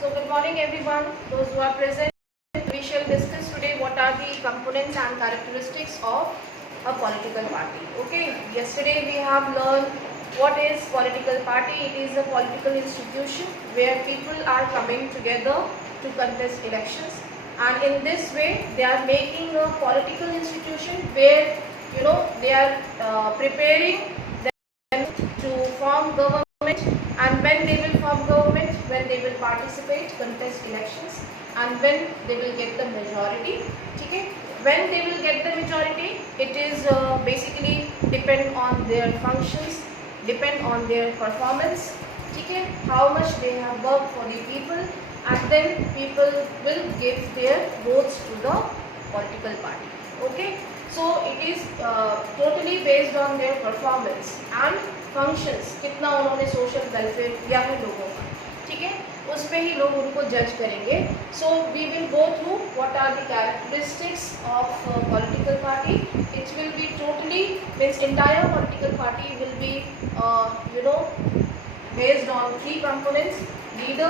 So good morning everyone, those who are present. We shall discuss today what are the components and characteristics of a political party. Okay, yesterday we have learned what is political party. It is a political institution where people are coming together to contest elections, and in this way they are making a political institution where they are preparing them to form government, and when they will form government, when they will participate, contest elections, and when they will get the majority. Okay, when they will get the majority, it is basically depend on their functions, depend on their performance. Okay, how much they have worked for the people, and then people will give their votes to the political party. Okay, so it is totally based on their performance and functions, कितना उन्होंने social welfare किया है लोगों का, ठीक है, उस पर ही लोग उनको जज करेंगे. So we will go through what are the characteristics of political party. It will be totally means entire political party will be based on three components: leader,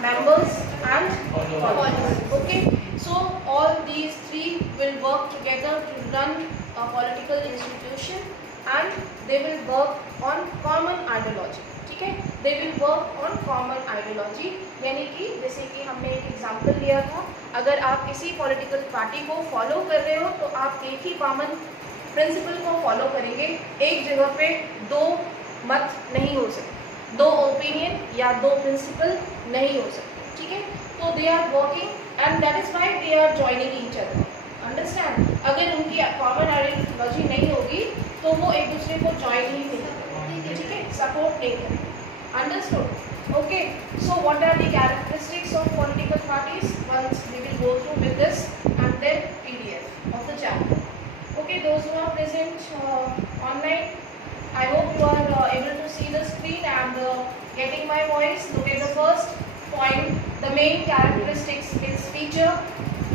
members and followers. Okay, so all these three will work together to run a political institution, and they will work on common ideology. ठीक है, they will work on common ideology. यानी कि जैसे कि हमने एक example लिया था, अगर आप किसी पॉलिटिकल पार्टी को फॉलो कर रहे हो तो आप एक ही कॉमन प्रिंसिपल को फॉलो करेंगे. एक जगह पे दो मत नहीं हो सकते, दो ओपिनियन या दो प्रिंसिपल नहीं हो सकते. ठीक है, तो they are working and that is why they are joining each other. Understand? अगर उनकी कॉमन आइडियोलॉजी नहीं होगी तो वो एक दूसरे को ज्वाइन ही नहीं करेंगे, ठीक है, सपोर्ट नहीं करेंगे. Understood? Okay, so what are the characteristics of political parties? Once we will go through with this and then PDF of the chapter. Okay, those who are present online, I hope you are able to see the screen and getting my voice. Look at the first point. The main characteristics is feature.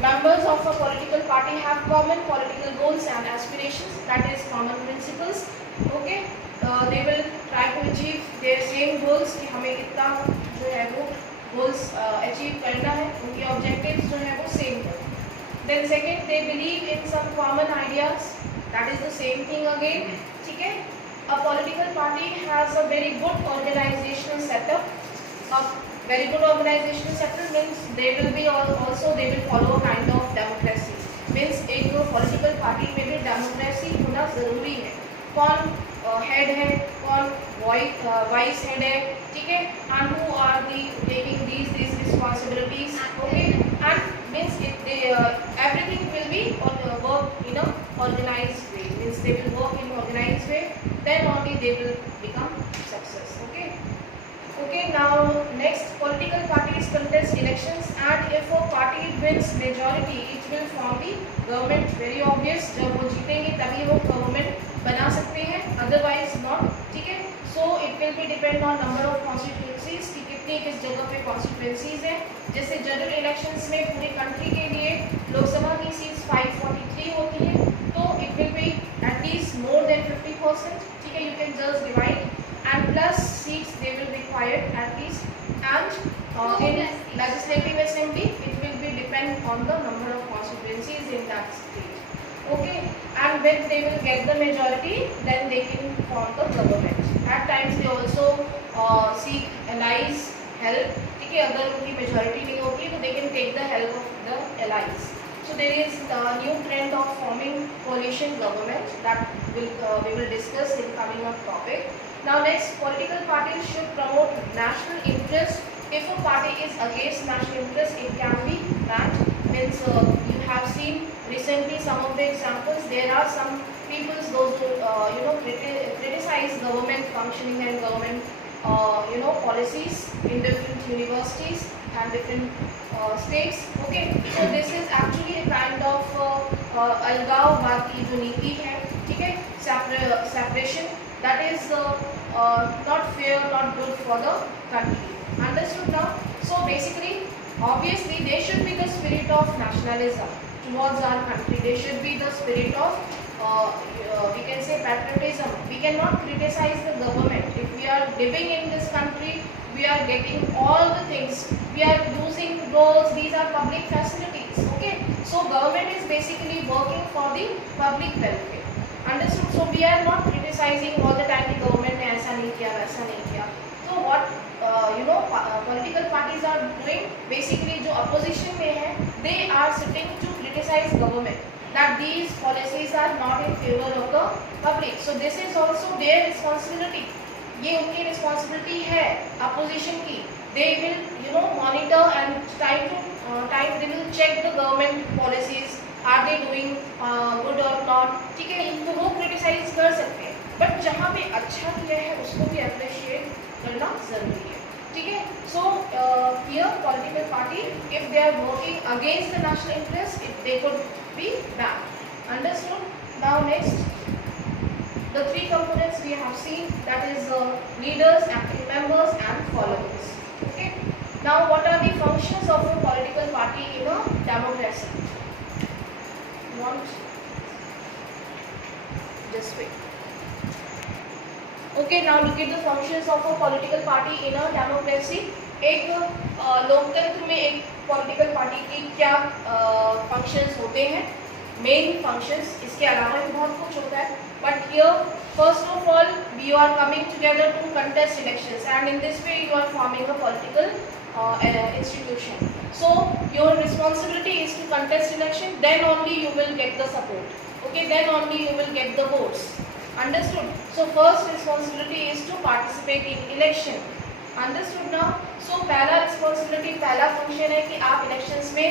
Members of a political party have common political goals and aspirations. That is common principles. Okay, they will try to achieve their same goals. कि हमें कितना जो है वो goals achieve करना है, उनके objectives जो है वो same है. Then second, they believe in some common ideas. That is the same thing again. ठीक है. A political party has a very good organizational setup. A very good organizational setup means they will be also they will follow a kind of democracy. Means एक जो political party में भी democracy होना ज़रूरी है. कौन head है, कौन vice head है, ठीक है, and who are the taking these responsibilities. Okay, and means everything will be work in a organized way. Means they will work in organized way. Then only they will become success. Okay. Okay. Now next, political parties contest elections, and if a party wins majority, it will form the government. Very obvious. जब वो जीतेंगे तभी वो government बना सकते हैं. Otherwise not. ठीक है. So it will be depend on number of constituencies कि कितनी किस जगह पे constituencies हैं. जैसे जनरल elections में पूरी country के लिए लोकसभा की seats 543 होती हैं, तो it will be at least more than 50%. You can just divide, and plus seats they will require at least, and in legislative assembly it will be depend on the number of constituencies in that state. Okay, and when they will get the majority, then they can form the government. At times they also seek allies help. ठीक है, अगर उनकी majority नहीं होती तो they can take the help of the allies. So there is the new trend of forming coalition government that we will discuss in coming up topic. Now next, political parties should promote national interest. If a party is against national interest, it can be banned. Means you have seen recently some of the examples. There are some people those who criticize government functioning and government policies in different universities and different states. Okay, so this is actually a kind of अलगाववाद की जो नीति है, ठीक है, separation, that is not fair, not good for the country. Understood now? So basically, obviously, there should be the spirit of nationalism towards our country. There should be the spirit of we can say patriotism. We cannot criticize the government. If we are living in this country, we are getting all the things, we are using roads, these are public facilities. Okay, so government is basically working for the public welfare. Understood? So we are not criticizing all the time कि government ने ऐसा नहीं किया वैसा नहीं किया. So what political parties are doing, basically जो opposition में है, they are sitting to criticize government that these policies are not in favor of the public. So this is also their responsibility. ये उनकी responsibility है opposition की. They will monitor and time they will check the government policies. Are they doing good or not? ठीक है, इनको वो criticize कर सकते हैं. But जहाँ पे अच्छा किया है उसको भी appreciate करना जरूरी है. ठीक है. So here political party, if they are working against the national interest, they could be banned. Understood? Now next, the three components we have seen, that is leaders, active members and followers. Okay. Now what are the functions of a political party in a democracy? Just wait. Okay, now look at the functions of a political party in a democracy. एक लोकतंत्र में एक political party की क्या functions होते हैं, main functions. इसके अलावा भी बहुत कुछ होता है, but here first of all we are coming together to contest elections, and in this way you are forming a political institution. So your responsibility is to contest election, then only you will get the support. Okay, then only you will get the votes. Understood? So first responsibility is to participate in election. Understood now? So पहला responsibility, पहला function है कि आप elections में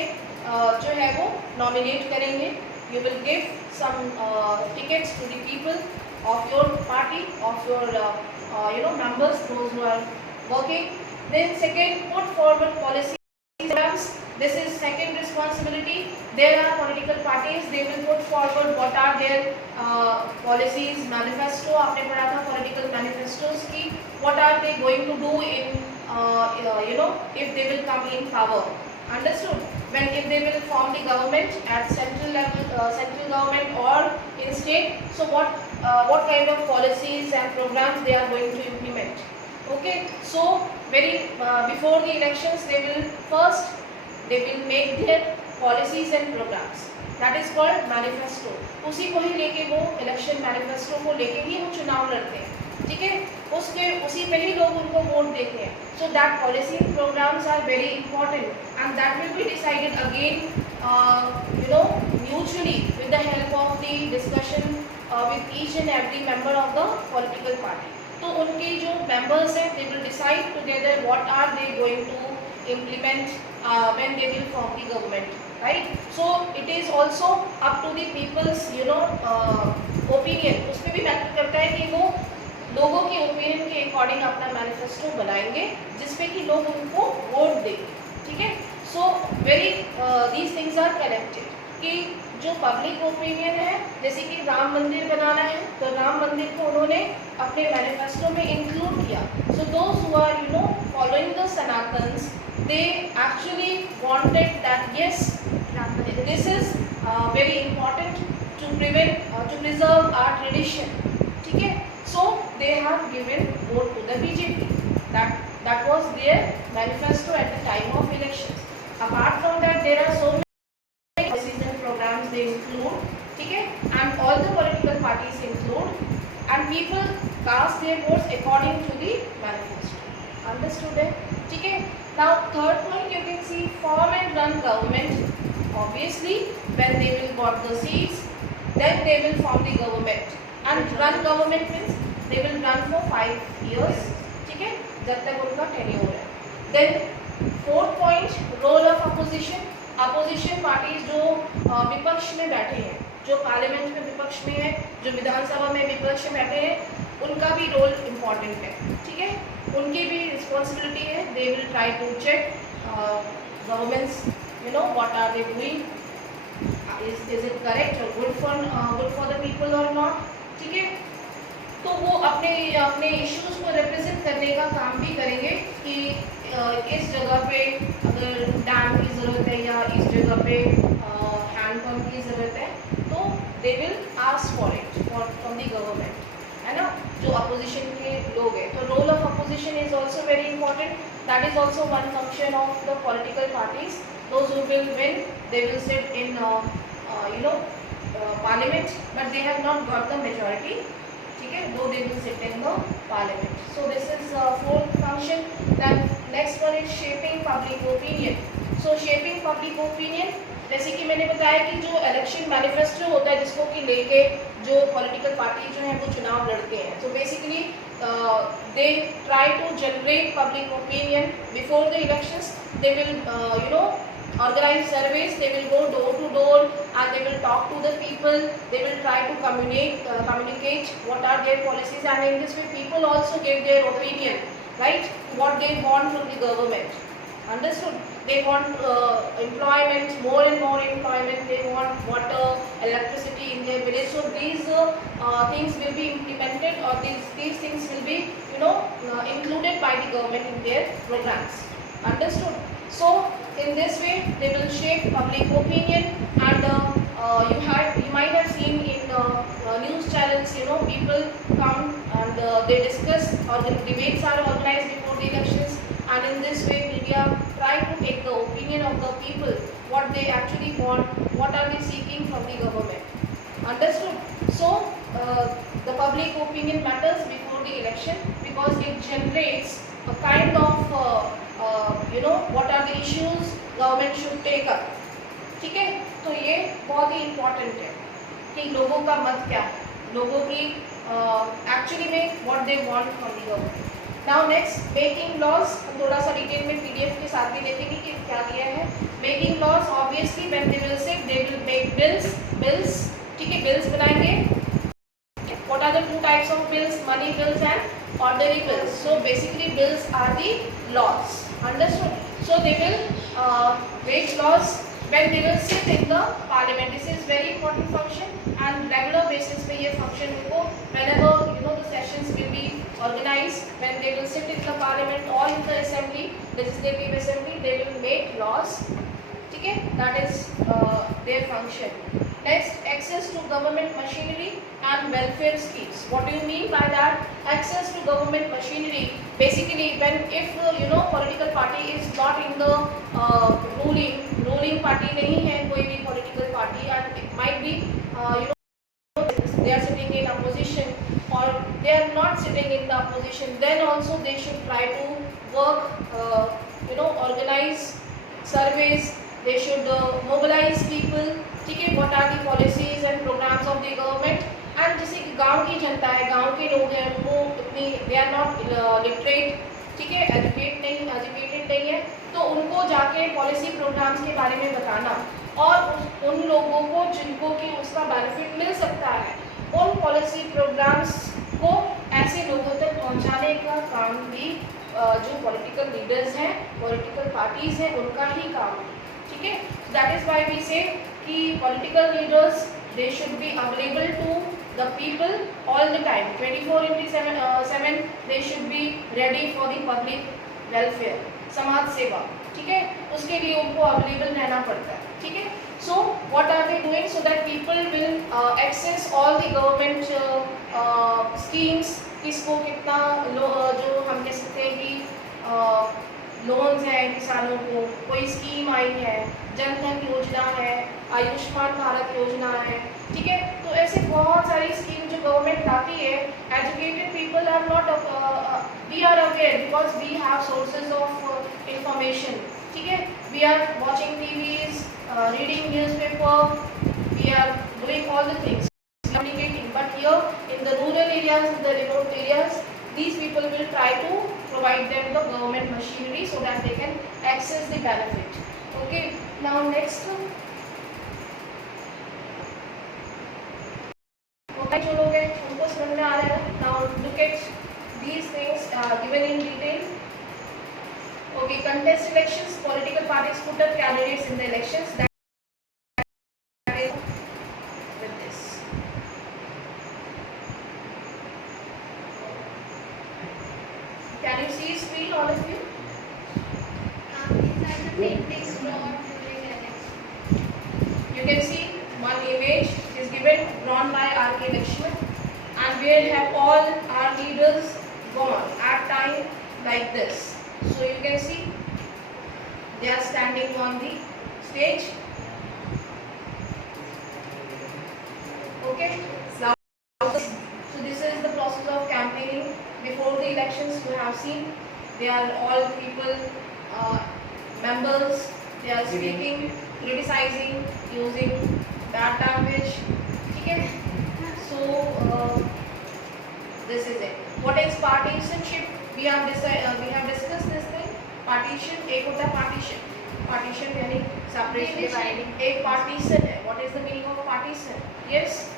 जो है वो nominate करेंगे. You will give some tickets to the people of your party, of your members, those who are working. Then second, put forward policy programs. This is second responsibility. There are political parties, they will put forward what are their policies, manifesto. आपने पढ़ा था political manifestos की, what are they going to do in if they will come in power. Understood? If they will form the government at central level, central government or in state, so what kind of policies and programs they are going to implement. Okay, so before the elections they will make their policies and programs. That is called manifesto. उसी को ही लेके वो election manifesto को लेके ही वो चुनाव लड़ते हैं. ठीक है, उसी पे ही लोग उनको वोट देते हैं. So that policy and programs are very important, and that will be decided again mutually with the help of the discussion with each and every member of the political party. तो उनके जो members हैं, they will decide together what are they going to implement when they will form the government, right? So it is also up to the people's opinion. उसमें भी matter करता है कि वो लोगों की ओपिनियन के अकॉर्डिंग अपना मैनिफेस्टो बनाएंगे जिसपे कि लोग उनको वोट देंगे. ठीक है. सो these things are connected. कि जो पब्लिक ओपिनियन है, जैसे कि राम मंदिर बनाना है, तो राम मंदिर को उन्होंने अपने मैनिफेस्टो में इंक्लूड किया. So those who are following the Sanatans, they actually wanted that yes, this is very important to preserve our tradition. ठीक है. So they have given vote to the BJP. That was their manifesto at the time of elections. Apart from that, there are so many policies and programs they include. ठीक है. And all the political parties include, and people cast their votes according to the manifesto. Understood it? ठीक है. Now third point, you can see form and run government. Obviously when they will got the seats, then they will form the government. And run government means they will run for 5 years. ठीक है, जब तक उनका tenure है. Then fourth point, role of opposition. Opposition parties जो विपक्ष में बैठे हैं, जो पार्लियामेंट में विपक्ष में है, जो विधानसभा में विपक्ष में बैठे हैं, उनका भी रोल इम्पॉर्टेंट है. ठीक है. उनकी भी रिस्पॉन्सिबिलिटी है. They will try to check governments what are they doing, is it correct or good for the people or not. ठीक है. तो वो अपने इश्यूज को रिप्रेजेंट करने का काम भी करेंगे कि इस जगह पे अगर डैम की ज़रूरत है या इस जगह पे हैंड पंप की ज़रूरत है, तो they will ask for it from the government. है ना, जो अपोजिशन के लोग हैं. तो role of opposition is also very important. That is also one function of the political parties. Those who will win, they will sit in parliament, but they have not got the majority. ठीक है, though they will sit in the parliament. So this is fourth function. Then next one is shaping public opinion. So shaping public opinion, जैसे कि मैंने बताया कि जो election manifesto होता है जिसको कि लेके जो पॉलिटिकल पार्टी जो है वो चुनाव लड़ते हैं. So basically they try to generate public opinion before the elections. They will organize surveys. They will go door to door and they will talk to the people. They will try to communicate what are their policies, and in this way people also give their opinion, right, what they want from the government. Understood? They want employment, more and more employment. They want water, electricity in their village. So these things will be implemented, or these things will be included by the government in their programs. Understood? So in this way they will shape public opinion. And you might have seen in news channels, people come and they discuss, or the debates are organized before the elections, and in this way media try to take the opinion of the people, what they actually want, what are they seeking from the government. Understood? So the public opinion matters before the election because it generates a kind of what are the issues government should take up. ठीक है, तो ये बहुत ही important है कि लोगों का मत क्या है, लोगों की एक्चुअली में what they want from the government. Now next making laws. हम थोड़ा सा डिटेल में पीडीएफ के साथ भी देखेंगे कि क्या दिया है. Making laws, obviously when they will sit they will make bills. ठीक है, बिल्स बनाएंगे. What are the two types of bills? Money bills and ordinary bills. So basically bills are the laws. Understood? So they will make laws when they will sit in the parliament. This is very important function, and regular basis पे ये function उनको whenever the sessions will be organized, when they will sit in the parliament or in the assembly, legislative assembly, they will make laws. ठीक है, that is their function. Next, access to government machinery and welfare schemes. What do you mean by that? Access to government machinery. Basically, if political party is not in the ruling party नहीं है कोई भी political party, and it might be they are sitting in opposition or they are not sitting in the opposition, then also they should try to work, organize surveys. They should mobilize people. ठीक है, what are the policies and programs of the government. And जैसे कि गांव की जनता है, गांव के लोग हैं, वो इतनी they are not literate, ठीक है, एजुकेटेड नहीं है, तो उनको जाके पॉलिसी प्रोग्राम्स के बारे में बताना और उन लोगों को जिनको कि उसका बेनिफिट मिल सकता है, उन पॉलिसी प्रोग्राम्स को ऐसे लोगों तक पहुंचाने का काम भी जो पॉलिटिकल लीडर्स हैं, पॉलिटिकल पार्टीज हैं, उनका ही काम है. ठीक है, दैट इज व्हाई वी से कि political leaders they should be available to the people all the time, 24/7. They should be ready for the public welfare, समाज सेवा. ठीक है, उसके लिए उनको अवेलेबल रहना पड़ता है. ठीक है, so what are they doing so that people will access all the government schemes. किसको कितना जो हम कह सकते हैं कि लोन्स हैं किसानों को, कोई स्कीम आई है, जनधन योजना है, आयुष्मान भारत योजना है. ठीक है, तो ऐसे बहुत सारी स्कीम जो गवर्नमेंट लाती है. Educated people are not, we are aware because we have sources of information. ठीक है, we are watching TVs, reading newspaper, we are doing all the things, communicating. But here in the rural areas, in the remote areas, these people will try to provide them the government machinery so that they can access the benefit. Okay, now next जो लोग हैं उनको समझ में आ रहा है. Now look at these things given in detail. Okay, contest elections. Political parties put up candidates in the elections. That is with this. Can you see screen, all of you? These are the paintings drawn during election. You can see one image is given drawn by R.K. Lakshman, and where have all our leaders gone at time like this. So you can see they are standing on the stage. Okay. Now, so this is the process of campaigning before the elections. You have seen they are all people, members. They are speaking, criticizing, using bad language. Okay. So this is it. What is partisanship? We have discussed this thing. Partition, एक होता है partition. Partition यानी separation, dividing. एक partition है. What is the meaning of partition? Yes.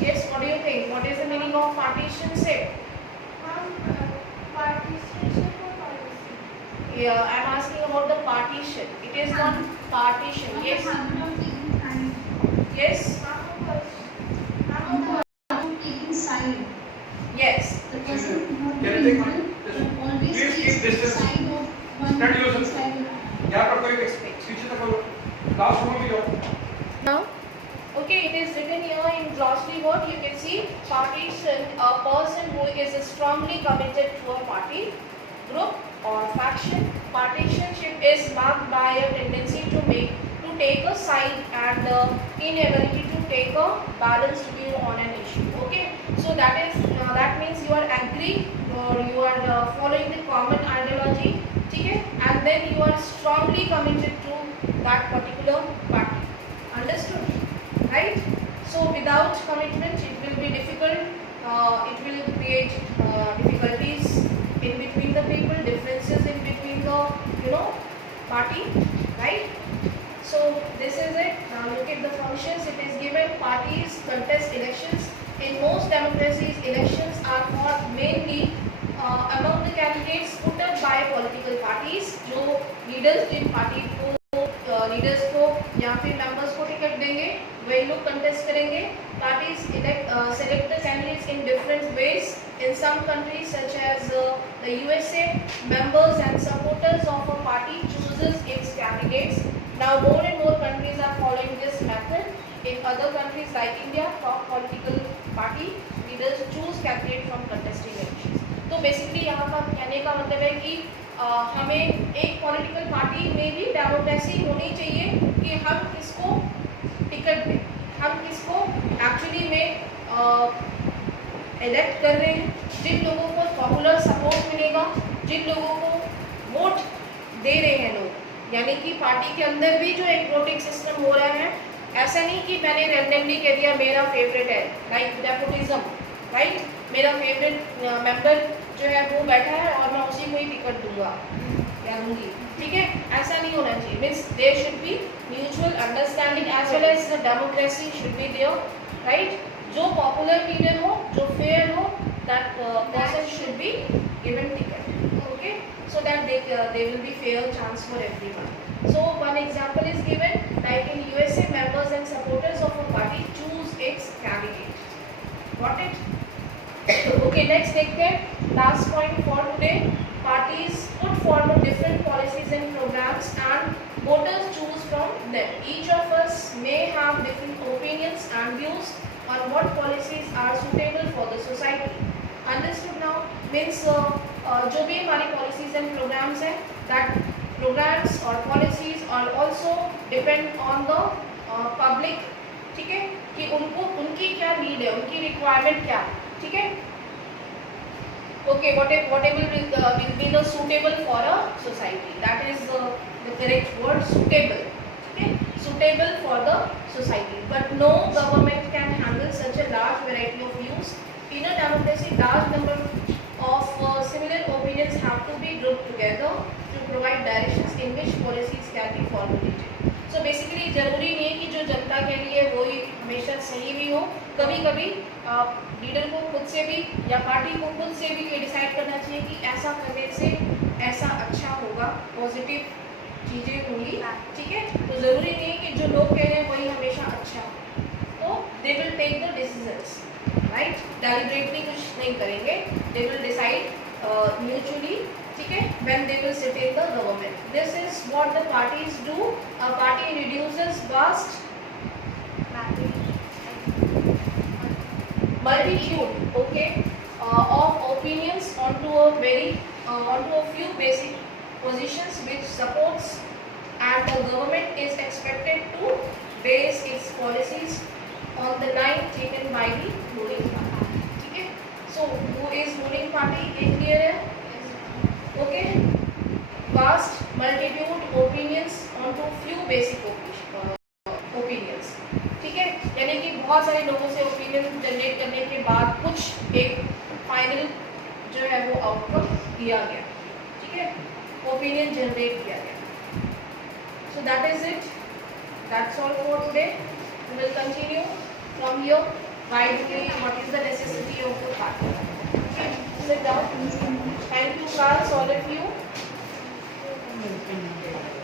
Yes. What do you think? What is the meaning of partition? Say. Partition or policy? Yeah, I am asking about the partition. It is not partition. Yes. Yes. Taking side. Yes. The person who Can you take one? always Please keep takes the distance. side of one Study yourself. side. यहाँ पर कोई पीछे तक करो, last room में जाओ. Now, okay, it is written here in glossary word. You can see partition, a person who is strongly committed to a party, group or faction. Partisanship is marked by a tendency to take a side and the inability to take a balanced view on an issue. Okay, so that means you are agree or you are following the common ideology. Okay, and then you are strongly committed to that particular party. Understood? Right? So without commitment it will be difficult, it will create difficulties in between the people, differences in between the party, right? So this is it. Now look at the functions. It is given parties contest elections. In most democracies, elections are fought mainly among the candidates put up by political parties. जो leaders in party को leaders को या फिर members को ticket देंगे, वही लोग contest करेंगे. Parties select the candidates in different ways. In some countries such as the USA, members and supporters of a party chooses its candidates. Now more and more countries are following this method. In other countries like India, top political party leaders choose candidate from contesting elections. तो basically यहाँ का कहने का मतलब है कि हमें एक पॉलिटिकल पार्टी में भी डेमोक्रेसी होनी चाहिए कि हम किसको टिकट दें, हम किसको एक्चुअली में इलेक्ट कर रहे हैं. जिन लोगों को पॉपुलर सपोर्ट मिलेगा, जिन लोगों को वोट दे रहे हैं लोग, यानी कि पार्टी के अंदर भी जो एक वोटिंग सिस्टम हो रहा है. ऐसा नहीं कि मैंने रैंडमली कह दिया मेरा फेवरेट है, लाइक नेपोटिज्म, राइट. मेरा फेवरेट मेंबर जो है वो बैठा है और मैं उसी को ही टिकट दूंगा या दूंगी, ठीक है. ऐसा नहीं होना चाहिए. Means there should be mutual understanding as well as the democracy should be there, right. जो पॉपुलर लीडर हो, जो फेयर हो, that person should be given ticket. Okay, so that they will be fair chance for everyone. So one example is given, like in USA, members and supporters of a party choose its candidate. Got it? Okay, next take care. Last point for today. Parties put forward different policies and programs and voters choose from them. Each of us may have different opinions and views on what policies are suitable for the society. Understood now? Means जो भी हमारी policies and programs हैं, that programs और policies are also depend on the public, ठीक है, कि उनको उनकी क्या need है, उनकी requirement क्या है, ठीक है. Okay, whatever will be the suitable for a society. That is the correct word, suitable. Okay, suitable for the society. But no government can handle such a large variety of views. In a democracy, large number of similar opinions have to be grouped together to provide directions in which policies can be formulated. So basically जरूरी नहीं है कि जो जनता के लिए वो ही हमेशा सही भी हो. कभी कभी लीडर को खुद से भी या पार्टी को खुद से भी ये डिसाइड करना चाहिए कि ऐसा करने से ऐसा अच्छा होगा, पॉजिटिव चीज़ें होंगी, ठीक है. तो ज़रूरी नहीं है कि जो लोग कह रहे हैं वही हमेशा अच्छा हो. तो they will take the decisions, right. Deliberately कुछ नहीं करेंगे. दे विल डिसाइड म्यूचुअली, ठीक है, when they will sit in the government. This is what the parties do. A party reduces vast multitude, okay, of opinions onto a few basic positions which supports, and the government is expected to base its policies on the line taken by the ruling party. ठीक है? So who is ruling party? ये clear है? Okay. Vast multitude opinions onto few basic opinions. ठीक है? यानी कि बहुत सारे लोगों से ओपिनियन जनरेट करने के बाद कुछ एक फाइनल जो है वो आउटपुट दिया गया. ठीक है? ओपिनियन जनरेट किया गया. So that is it. That's all for today. We will continue from here by doing what is the necessity of the party. Okay? Sit down. Thank you, class, all of you.